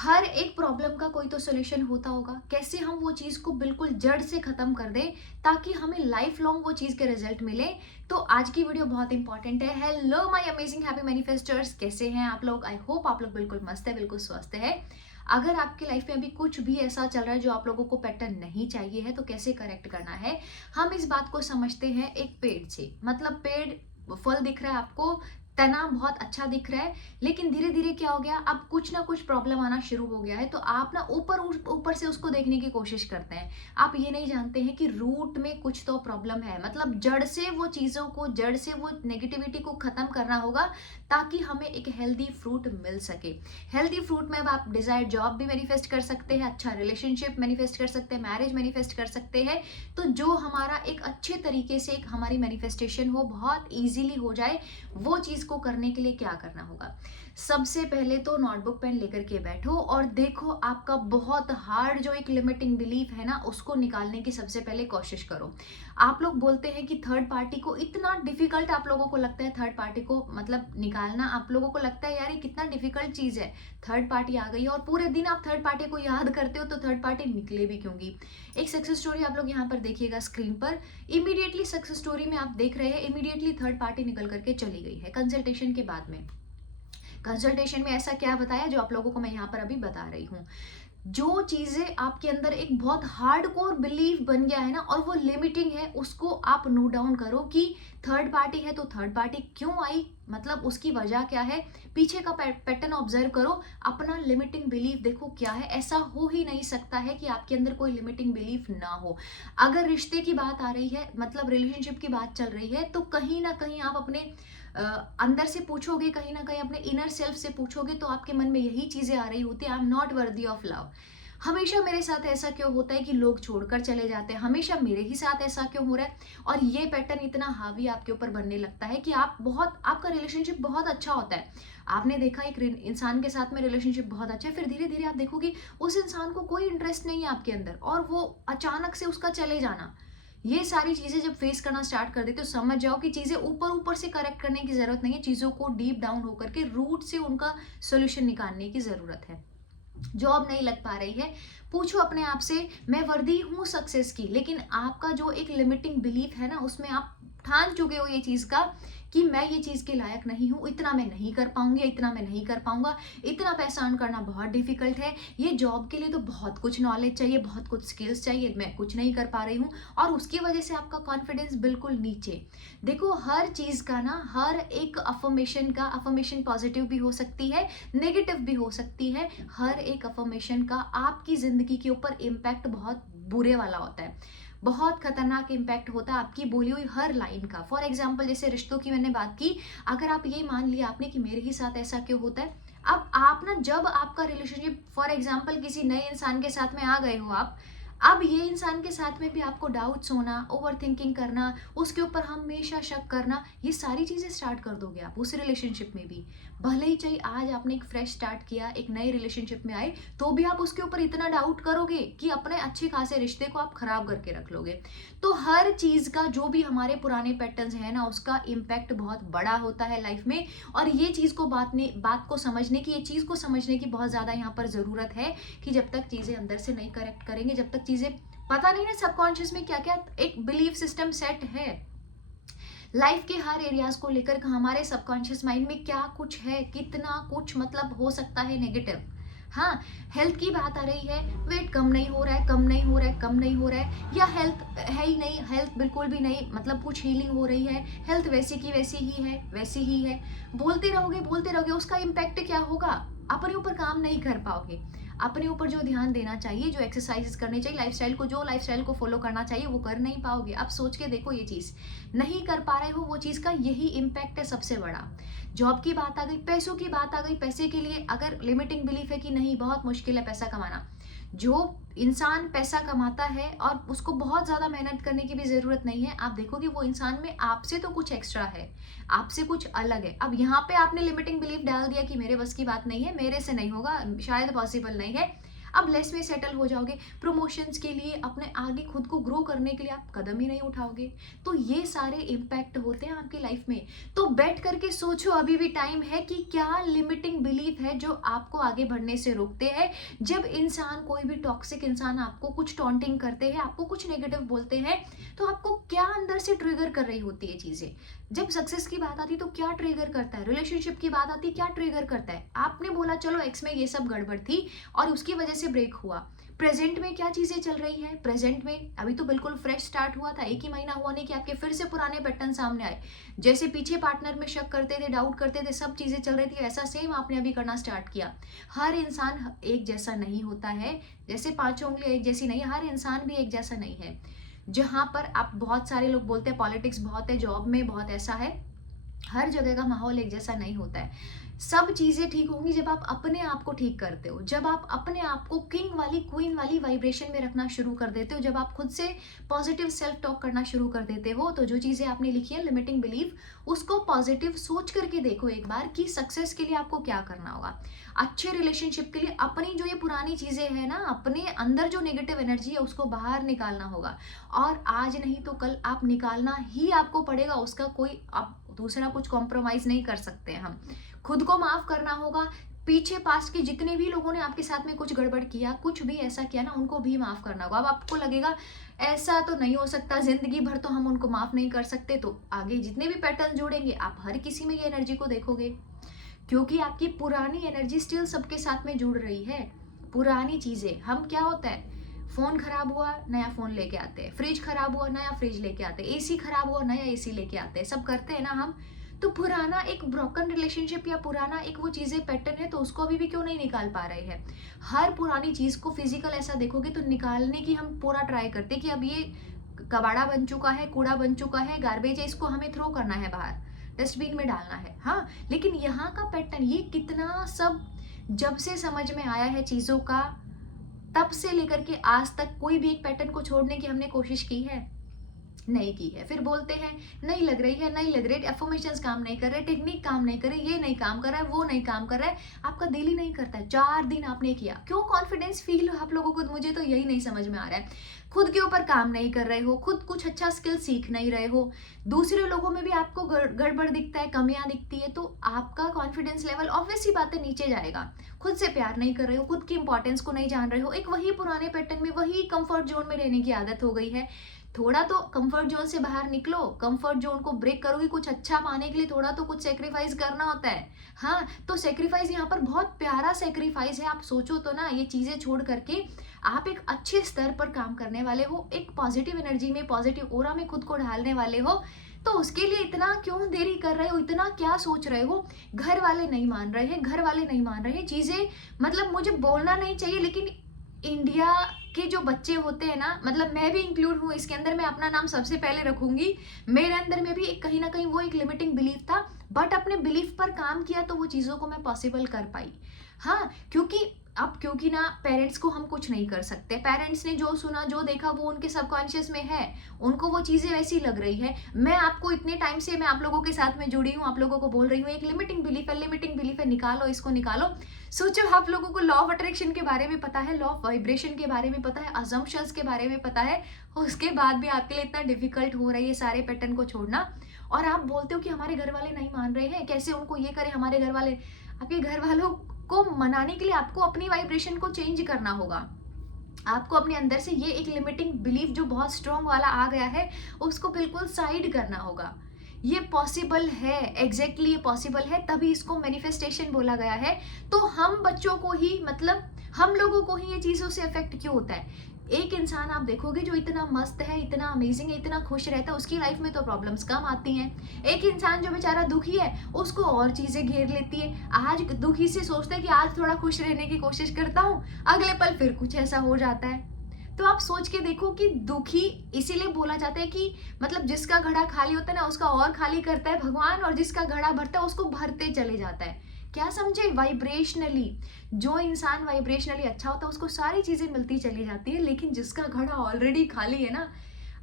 हर एक प्रॉब्लम का कोई तो सॉल्यूशन होता होगा। कैसे हम वो चीज़ को बिल्कुल जड़ से ख़त्म कर दें ताकि हमें लाइफ लॉन्ग वो चीज़ के रिजल्ट मिले। तो आज की वीडियो बहुत इंपॉर्टेंट है। हेलो माय अमेजिंग हैप्पी मैनिफेस्टर्स, कैसे हैं आप लोग? आई होप आप लोग बिल्कुल मस्त है, बिल्कुल स्वस्थ है। अगर आपकी लाइफ में अभी कुछ भी ऐसा चल रहा है जो आप लोगों को पैटर्न नहीं चाहिए है, तो कैसे करेक्ट करना है, हम इस बात को समझते हैं एक पेड़ से। मतलब पेड़ फल दिख रहा है आपको, तना बहुत अच्छा दिख रहा है, लेकिन धीरे धीरे क्या हो गया, अब कुछ ना कुछ प्रॉब्लम आना शुरू हो गया है। तो आप ना ऊपर ऊपर से उसको देखने की कोशिश करते हैं। आप ये नहीं जानते हैं कि रूट में कुछ तो प्रॉब्लम है। मतलब जड़ से वो चीज़ों को, जड़ से वो नेगेटिविटी को ख़त्म करना होगा ताकि हमें एक हेल्दी फ्रूट मिल सके। हेल्दी फ्रूट में अब आप डिजायर्ड जॉब भी मैनिफेस्ट कर सकते हैं, अच्छा रिलेशनशिप मैनिफेस्ट कर सकते हैं, मैरिज मैनिफेस्ट कर सकते हैं। तो जो हमारा एक अच्छे तरीके से एक हमारी मैनिफेस्टेशन हो, बहुत ईजिली हो जाए, वो चीज़ को करने के लिए क्या करना होगा? सबसे पहले तो नोटबुक पेन लेकर के बैठो और देखो आपका बहुत हार्ड जो एक लिमिटिंग बिलीफ है ना, उसको निकालने की सबसे पहले कोशिश करो। आप लोग बोलते हैं कि थर्ड पार्टी को इतना डिफिकल्ट आप लोगों को लगता है, थर्ड पार्टी को मतलब निकालना आप लोगों को लगता है यार ये कितना डिफिकल्ट चीज है। थर्ड पार्टी आ गई है और पूरे दिन आप थर्ड पार्टी को याद करते हो, तो थर्ड पार्टी निकले भी क्योंकि। एक सक्सेस स्टोरी आप लोग यहाँ पर देखिएगा स्क्रीन पर। इमीडिएटली सक्सेस स्टोरी में आप देख रहे हैं, इमीडिएटली थर्ड पार्टी निकल करके चली गई है कंसल्टेशन के बाद में। कंसल्टेशन में ऐसा क्या बताया जो आप लोगों को मैं यहाँ पर अभी बता रही हूँ। जो चीजें आपके अंदर एक बहुत हार्डकोर बिलीफ बन गया है ना, और वो लिमिटिंग है, उसको आप नोट डाउन करो कि थर्ड पार्टी है तो थर्ड पार्टी क्यों आई, मतलब उसकी वजह क्या है, पीछे का पैटर्न ऑब्जर्व करो, अपना लिमिटिंग बिलीफ देखो क्या है। ऐसा हो ही नहीं सकता है कि आपके अंदर कोई लिमिटिंग बिलीफ ना हो। अगर रिश्ते की बात आ रही है, मतलब रिलेशनशिप की बात चल रही है, तो कहीं ना कहीं आप अपने अंदर से पूछोगे, कहीं ना कहीं अपने इनर सेल्फ से पूछोगे, तो आपके मन में यही चीजें आ रही होती है, I am not worthy of love. हमेशा मेरे साथ ऐसा क्यों होता है कि लोग छोड़कर चले जाते हैं, हमेशा मेरे ही साथ ऐसा क्यों हो रहा है। और ये पैटर्न इतना हावी आपके ऊपर बनने लगता है कि आप बहुत, आपका रिलेशनशिप बहुत अच्छा होता है। आपने देखा एक इंसान के साथ में रिलेशनशिप बहुत अच्छा है, फिर धीरे धीरे आप देखोगे उस इंसान को कोई इंटरेस्ट नहीं है आपके अंदर, और वो अचानक से उसका चले जाना, ये सारी चीजें जब फेस करना स्टार्ट कर देते हो, समझ जाओ कि चीजें ऊपर ऊपर से करेक्ट करने की जरूरत नहीं है, चीजों को डीप डाउन होकर के रूट से उनका सोल्यूशन निकालने की जरूरत है। जॉब नहीं लग पा रही है, पूछो अपने आप से, मैं वर्दी हूँ सक्सेस की, लेकिन आपका जो एक लिमिटिंग बिलीफ है ना, उसमें आप ठान चुके हो ये चीज का कि मैं ये चीज के लायक नहीं हूँ, इतना मैं नहीं कर पाऊंगी, इतना मैं नहीं कर पाऊंगा, इतना पैसा अर्न करना बहुत डिफिकल्ट है, ये जॉब के लिए तो बहुत कुछ नॉलेज चाहिए, बहुत कुछ स्किल्स चाहिए, मैं कुछ नहीं कर पा रही हूँ। और उसकी वजह से आपका कॉन्फिडेंस बिल्कुल नीचे। देखो हर चीज का ना, हर एक अफर्मेशन का, अफर्मेशन पॉजिटिव भी हो सकती है, नेगेटिव भी हो सकती है। हर एक अफर्मेशन का आपकी जिंदगी के ऊपर इम्पैक्ट बहुत बुरे वाला होता है, बहुत खतरनाक इम्पैक्ट होता है आपकी बोली हुई हर लाइन का। फॉर एग्जाम्पल जैसे रिश्तों की मैंने बात की, अगर आप ये मान लिया आपने कि मेरे ही साथ ऐसा क्यों होता है, अब आप ना, जब आपका रिलेशनशिप फॉर एग्जाम्पल किसी नए इंसान के साथ में आ गए हो आप, अब ये इंसान के साथ में भी आपको डाउट्स होना, ओवर थिंकिंग करना, उसके ऊपर हमेशा शक करना, ये सारी चीजें स्टार्ट कर दोगे आप उस रिलेशनशिप में भी। भले ही चाहिए आज आपने एक फ्रेश स्टार्ट किया, एक नए रिलेशनशिप में आए, तो भी आप उसके ऊपर इतना डाउट करोगे कि अपने अच्छे खासे रिश्ते को आप खराब करके रख लोगे। तो हर चीज का, जो भी हमारे पुराने पैटर्न्स है ना, उसका इम्पैक्ट बहुत बड़ा होता है लाइफ में। और ये चीज को बात को समझने की, ये चीज को समझने की बहुत ज्यादा यहाँ पर जरूरत है कि जब तक चीजें अंदर से नहीं करेक्ट करेंगे, जब तक चीजें पता नहीं ना सबकॉन्शियस में क्या क्या एक बिलीफ सिस्टम सेट है लाइफ के हर एरियाज को लेकर, हमारे सबकॉन्शियस माइंड में क्या कुछ है, कितना कुछ मतलब हो सकता है नेगेटिव। हाँ, हेल्थ की बात आ रही है, वेट कम नहीं हो रहा है, कम नहीं हो रहा है, कम नहीं हो रहा है, या हेल्थ है ही नहीं, हेल्थ बिल्कुल भी नहीं, मतलब कुछ हीलिंग हो रही है, हेल्थ वैसी की वैसी ही है, वैसी ही है, बोलते रहोगे, उसका इम्पैक्ट क्या होगा? अपने ऊपर काम नहीं कर पाओगे। अपने ऊपर जो ध्यान देना चाहिए, जो एक्सरसाइज करनी चाहिए, लाइफस्टाइल को फॉलो करना चाहिए, वो कर नहीं पाओगे। अब सोच के देखो, ये चीज नहीं कर पा रहे हो, वो चीज का यही इम्पैक्ट है सबसे बड़ा। जॉब की बात आ गई, पैसों की बात आ गई, पैसे के लिए अगर लिमिटिंग बिलीफ है कि नहीं बहुत मुश्किल है पैसा कमाना, जो इंसान पैसा कमाता है और उसको बहुत ज्यादा मेहनत करने की भी जरूरत नहीं है, आप देखोगे वो इंसान में आपसे तो कुछ एक्स्ट्रा है, आपसे कुछ अलग है। अब यहाँ पे आपने लिमिटिंग बिलीफ डाल दिया कि मेरे बस की बात नहीं है, मेरे से नहीं होगा, शायद पॉसिबल नहीं है। अब लेस में सेटल हो जाओगे, प्रमोशंस के लिए, अपने आगे खुद को ग्रो करने के लिए आप कदम ही नहीं उठाओगे। तो ये सारे इम्पैक्ट होते हैं आपकी लाइफ में। तो बैठ करके सोचो, अभी भी टाइम है कि क्या लिमिटिंग बिलीफ है जो आपको आगे बढ़ने से रोकते हैं। जब इंसान, कोई भी टॉक्सिक इंसान आपको कुछ टॉन्टिंग करते हैं, आपको कुछ नेगेटिव बोलते हैं, तो आपको क्या अंदर से ट्रिगर कर रही होती है चीजें। जब सक्सेस की बात आती है तो क्या ट्रिगर करता है, रिलेशनशिप की बात आती है क्या ट्रिगर करता है। आपने बोला चलो एक्स में ये सब गड़बड़ थी और उसकी वजह से ब्रेक हुआ, प्रेजेंट में क्या चीजें चल रही है, प्रेजेंट में अभी तो बिल्कुल फ्रेश स्टार्ट हुआ था, एक ही महीना हुआ नहीं कि आपके फिर से पुराने पैटर्न सामने आए। जैसे पीछे पार्टनर में शक करते थे, डाउट करते थे, सब चीजें चल रही थी, ऐसा सेम आपने अभी करना स्टार्ट किया। हर इंसान एक जैसा नहीं होता है, जैसे पांचों उंगलियां एक जैसी नहीं, हर इंसान भी एक जैसा नहीं है। जहां पर आप, बहुत सारे लोग बोलते हैं पॉलिटिक्स बहुत है, जॉब में बहुत ऐसा है, हर जगह का माहौल एक जैसा नहीं होता है। सब चीजें ठीक होंगी जब आप अपने आप को ठीक करते हो, जब आप अपने आप को किंग वाली, क्वीन वाली वाइब्रेशन में रखना शुरू कर देते हो, जब आप खुद से पॉजिटिव सेल्फ टॉक करना शुरू कर देते हो। तो जो चीजें आपने लिखी है लिमिटिंग बिलीफ, उसको पॉजिटिव सोच करके देखो एक बार कि सक्सेस के लिए आपको क्या करना होगा, अच्छे रिलेशनशिप के लिए अपनी जो ये पुरानी चीजें है ना, अपने अंदर जो नेगेटिव एनर्जी है उसको बाहर निकालना होगा। और आज नहीं तो कल आप निकालना ही आपको पड़ेगा, उसका कोई आप दूसरा कुछ कॉम्प्रोमाइज नहीं कर सकते हैं हम। खुद को माफ करना होगा, पीछे पास्ट के जितने भी लोगों ने आपके साथ में कुछ गड़बड़ किया, कुछ भी ऐसा किया ना, उनको भी माफ करना होगा। अब आपको लगेगा ऐसा तो नहीं हो सकता, जिंदगी भर तो हम उनको माफ नहीं कर सकते, तो आगे जितने भी पैटर्न जोड़ेंगे आप हर किसी में ये एनर्जी को देखोगे, क्योंकि आपकी पुरानी एनर्जी स्टिल सबके साथ में जुड़ रही है। पुरानी चीजें, हम क्या होता है, फोन खराब हुआ नया फोन लेके आते हैं, फ्रिज खराब हुआ नया फ्रिज लेके आते हैं, एसी खराब हुआ नया एसी लेके आते हैं, सब करते हैं ना हम। तो पुराना एक ब्रोकन रिलेशनशिप या पुराना एक वो चीजें पैटर्न है, तो उसको अभी भी क्यों नहीं निकाल पा रहे हैं। हर पुरानी चीज को फिजिकल ऐसा देखोगे तो निकालने की हम पूरा ट्राई करते हैं कि अब ये कबाड़ा बन चुका है, कूड़ा बन चुका है, गार्बेज है, इसको हमें थ्रो करना है बाहर, डस्टबिन में डालना है। हाँ, लेकिन यहाँ का पैटर्न, ये कितना सब जब से समझ में आया है चीजों का, तब से लेकर के आज तक कोई भी एक पैटर्न को छोड़ने की हमने कोशिश की है, नहीं की है। फिर बोलते हैं नहीं लग रही है, नहीं लग रही, एफर्मेशंस काम नहीं कर रहे, टेक्निक काम नहीं कर रही, ये नहीं काम कर रहा है, वो नहीं काम कर रहा है, आपका दिल ही नहीं करता है। 4 दिन आपने किया, क्यों कॉन्फिडेंस फील आप लोगों को, मुझे तो यही नहीं समझ में आ रहा है। खुद के ऊपर काम नहीं कर रहे हो, खुद कुछ अच्छा स्किल सीख नहीं रहे हो, दूसरे लोगों में भी आपको गड़बड़ दिखता है, कमियां दिखती है, तो आपका कॉन्फिडेंस लेवल ऑब्वियस सी बात है नीचे जाएगा। खुद से प्यार नहीं कर रहे हो, खुद की इंपॉर्टेंस को नहीं जान रहे हो, एक वही पुराने पैटर्न में, वही कंफर्ट जोन में रहने की आदत हो गई है। थोड़ा तो कंफर्ट जोन से बाहर निकलो, कंफर्ट जोन को ब्रेक करोगे, कुछ अच्छा पाने के लिए थोड़ा तो कुछ सेक्रीफाइस करना होता है। हाँ, तो सेक्रीफाइस यहाँ पर बहुत प्यारा सेक्रीफाइस है। आप सोचो तो ना, ये चीजें छोड़ करके आप एक अच्छे स्तर पर काम करने वाले हो, एक पॉजिटिव एनर्जी में, पॉजिटिव ओरा में खुद को ढालने वाले हो, तो उसके लिए इतना क्यों देरी कर रहे हो, इतना क्या सोच रहे हो। घर वाले नहीं मान रहे हैं, घर वाले नहीं मान रहे हैं, चीजें, मतलब मुझे बोलना नहीं चाहिए, लेकिन इंडिया के जो बच्चे होते हैं ना, मतलब मैं भी इंक्लूड हूँ इसके अंदर, मैं अपना नाम सबसे पहले रखूंगी, मेरे अंदर में भी एक कहीं ना कहीं वो एक लिमिटिंग बिलीफ था, बट अपने बिलीफ पर काम किया तो वो चीज़ों को मैं पॉसिबल कर पाई। हाँ, क्योंकि ना पेरेंट्स को हम कुछ नहीं कर सकते, पेरेंट्स ने जो सुना जो देखा वो उनके सबकॉन्शियस में है, उनको वो चीज़ें वैसी लग रही है। मैं आपको इतने टाइम से मैं आप लोगों के साथ में जुड़ी हूँ, आप लोगों को बोल रही हूँ एक लिमिटिंग बिलीफ है, निकालो इसको, निकालो। सोचो, आप लोगों को लॉ ऑफ अट्रैक्शन के बारे में पता है, लॉ ऑफ वाइब्रेशन के बारे में पता है, अजम्पशंस के बारे में पता है, उसके बाद भी आपके लिए इतना डिफिकल्ट हो रहा है ये सारे पैटर्न को छोड़ना। और आप बोलते हो कि हमारे घर वाले नहीं मान रहे हैं, कैसे उनको ये करें हमारे घर वाले। आपके घर वालों को मनाने के लिए आपको अपनी वाइब्रेशन को चेंज करना होगा। आपको अपने अंदर से ये एक लिमिटिंग बिलीफ जो बहुत स्ट्रॉन्ग वाला आ गया है, उसको बिल्कुल साइड करना होगा। ये पॉसिबल है, एग्जैक्टली ये पॉसिबल है, तभी इसको मैनिफेस्टेशन बोला गया है। तो हम बच्चों को ही, मतलब हम लोगों को ही ये चीज़ों से अफेक्ट क्यों होता है। एक इंसान आप देखोगे जो इतना मस्त है, इतना अमेजिंग है, इतना खुश रहता है, उसकी लाइफ में तो प्रॉब्लम्स कम आती हैं। एक इंसान जो बेचारा दुखी है, उसको और चीज़ें घेर लेती है। आज दुखी से सोचता है कि आज थोड़ा खुश रहने की कोशिश करता हूँ, अगले पल फिर कुछ ऐसा हो जाता है। तो आप सोच के देखो कि दुखी इसीलिए बोला जाता है कि मतलब जिसका घड़ा खाली होता है ना, उसका और खाली करता है भगवान, और जिसका घड़ा भरता है उसको भरते चले जाता है। क्या समझे, वाइब्रेशनली, जो इंसान वाइब्रेशनली अच्छा होता है उसको सारी चीजें मिलती चली जाती है, लेकिन जिसका घड़ा ऑलरेडी खाली है ना,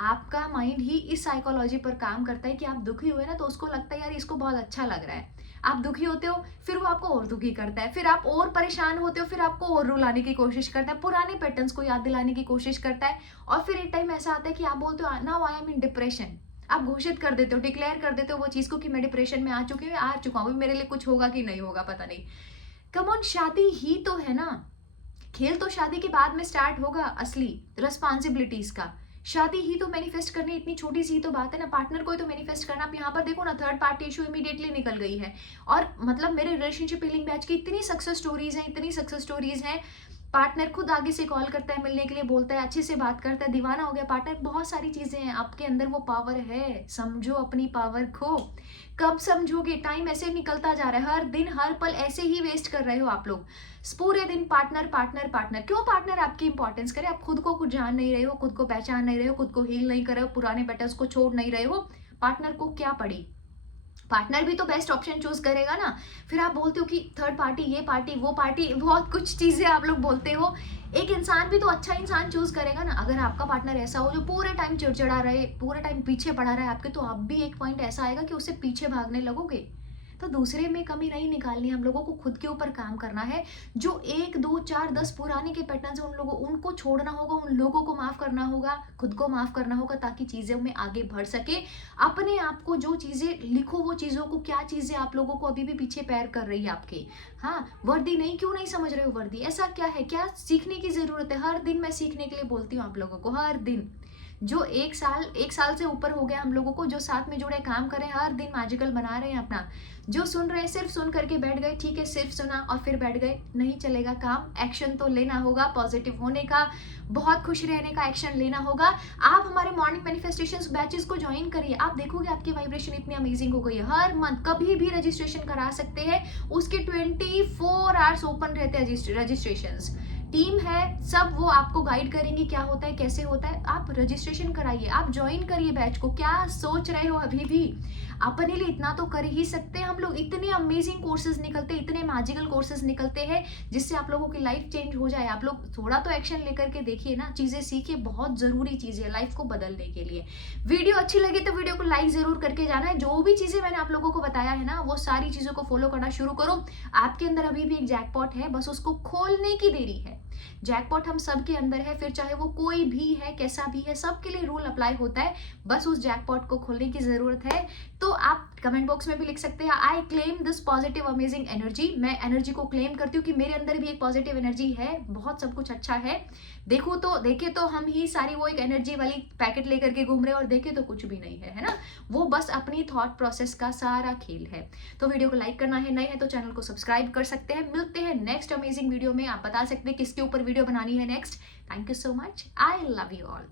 आपका माइंड ही इस साइकोलॉजी पर काम करता है कि आप दुखी हुए ना, तो उसको लगता है यार इसको बहुत अच्छा लग रहा है, आप दुखी होते हो, फिर वो आपको और दुखी करता है, फिर आप और परेशान होते हो, फिर आपको और रुलाने की कोशिश करता है, पुराने पैटर्न्स को याद दिलाने की कोशिश करता है। और फिर एक टाइम ऐसा आता है कि आप बोलते हो now I am in depression. आप घोषित कर देते हो, डिक्लेयर कर देते हो वो चीज को कि मैं डिप्रेशन में आ चुका हूँ, मेरे लिए कुछ होगा कि नहीं होगा पता नहीं। कम ऑन, शादी ही तो है ना। खेल तो शादी के बाद में स्टार्ट होगा असली रिस्पॉन्सिबिलिटीज का। शादी ही तो मैनिफेस्ट करनी इतनी छोटी सी ही तो बात है ना, पार्टनर को ही तो मैनिफेस्ट करना। आप यहाँ पर देखो ना, थर्ड पार्टी इशू इमीडिएटली निकल गई है। और मतलब मेरे रिलेशनशिप हीलिंग बैच की इतनी सक्सेस स्टोरीज हैं, इतनी सक्सेस स्टोरीज हैं। पार्टनर खुद आगे से कॉल करता है, मिलने के लिए बोलता है, अच्छे से बात करता है, दीवाना हो गया पार्टनर। बहुत सारी चीजें हैं, आपके अंदर वो पावर है, समझो अपनी पावर को। कब समझोगे? टाइम ऐसे निकलता जा रहा है, हर दिन हर पल ऐसे ही वेस्ट कर रहे हो आप लोग। पूरे दिन पार्टनर पार्टनर पार्टनर। क्यों पार्टनर आपकी इंपॉर्टेंस करे? आप खुद को कुछ जान नहीं रहे हो, खुद को पहचान नहीं रहे हो, खुद को हील नहीं कर रहे हो, पुराने पैटर्न्स को छोड़ नहीं रहे हो। पार्टनर को क्या पड़ी? पार्टनर भी तो बेस्ट ऑप्शन चूज करेगा ना। फिर आप बोलते हो कि थर्ड पार्टी, ये पार्टी, वो पार्टी, बहुत कुछ चीजें आप लोग बोलते हो। एक इंसान भी तो अच्छा इंसान चूज करेगा ना। अगर आपका पार्टनर ऐसा हो जो पूरे टाइम चिड़चिड़ा रहे, पूरे टाइम पीछे पड़ा रहे आपके, तो आप भी एक पॉइंट ऐसा आएगा कि उससे पीछे भागने लगोगे। तो दूसरे में कमी नहीं निकालनी, हम लोगों को खुद के ऊपर काम करना है। जो 1 2 4 10 पुराने के पैटर्न है, उनको छोड़ना होगा, उन लोगों को माफ करना होगा, खुद को माफ करना होगा, ताकि चीजें में आगे बढ़ सके। अपने आप को जो चीजें लिखो, वो चीजों को, क्या चीजें आप लोगों को अभी भी पीछे पैर कर रही है आपके। हाँ, वर्दी नहीं, क्यों नहीं समझ रहे हो वर्दी? ऐसा क्या है, क्या सीखने की जरूरत है? हर दिन मैं सीखने के लिए बोलती हूँ आप लोगों को, हर दिन। जो 1 साल से ऊपर हो गया हम लोगों को, जो साथ में जुड़े काम कर रहे हैं, हर दिन मैजिकल बना रहे हैं अपना। जो सुन रहे हैं, सिर्फ सुन करके बैठ गए, ठीक है, सिर्फ सुना और फिर बैठ गए, नहीं चलेगा काम। एक्शन तो लेना होगा, पॉजिटिव होने का, बहुत खुश रहने का एक्शन लेना होगा। आप हमारे मॉर्निंग मैनिफेस्टेशंस बैचेस को ज्वाइन करिए, आप देखोगे आपकी वाइब्रेशन इतनी अमेजिंग हो गई है। हर मंथ कभी भी रजिस्ट्रेशन करा सकते हैं, उसके 24 आवर्स ओपन रहते हैं रजिस्ट्रेशंस। टीम है, सब वो आपको गाइड करेंगे क्या होता है, कैसे होता है। आप रजिस्ट्रेशन कराइए, आप ज्वाइन करिए बैच को। क्या सोच रहे हो? अभी भी अपने लिए इतना तो कर ही सकते हैं हम लोग। इतने अमेजिंग कोर्सेज निकलते, इतने मैजिकल कोर्सेज निकलते हैं जिससे आप लोगों की लाइफ चेंज हो जाए। आप लोग थोड़ा तो एक्शन लेकर के देखिए ना, चीजें सीखिए, बहुत जरूरी चीज है लाइफ को बदलने के लिए। वीडियो अच्छी लगी तो वीडियो को लाइक जरूर करके जाना है। जो भी चीजें मैंने आप लोगों को बताया है ना, वो सारी चीजों को फॉलो करना शुरू करो। आपके अंदर अभी भी एक जैकपॉट है, बस उसको खोलने की देरी है। जैकपॉट हम सब के अंदर है, फिर चाहे वो कोई भी है, कैसा भी है, सबके लिए रूल अप्लाई होता है। बस उस जैकपॉट को खोलने की जरूरत है। तो आप कमेंट बॉक्स में भी लिख सकते हैं, I claim this positive amazing energy. मैं एनर्जी को क्लेम करती हूँ कि मेरे अंदर भी एक पॉजिटिव एनर्जी है, बहुत सब कुछ अच्छा है। देखो तो देखे तो हम ही सारी वो एक एनर्जी वाली पैकेट लेकर के घूम रहे हैं, और देखे तो कुछ भी नहीं है ना। वो बस अपनी थॉट प्रोसेस का सारा खेल है। तो वीडियो को लाइक करना है, नए हैं तो चैनल को सब्सक्राइब कर सकते हैं। मिलते हैं नेक्स्ट अमेजिंग वीडियो में। आप बता सकते हैं किसके ऊपर वीडियो बनानी है next. Thank you so much, I love you all.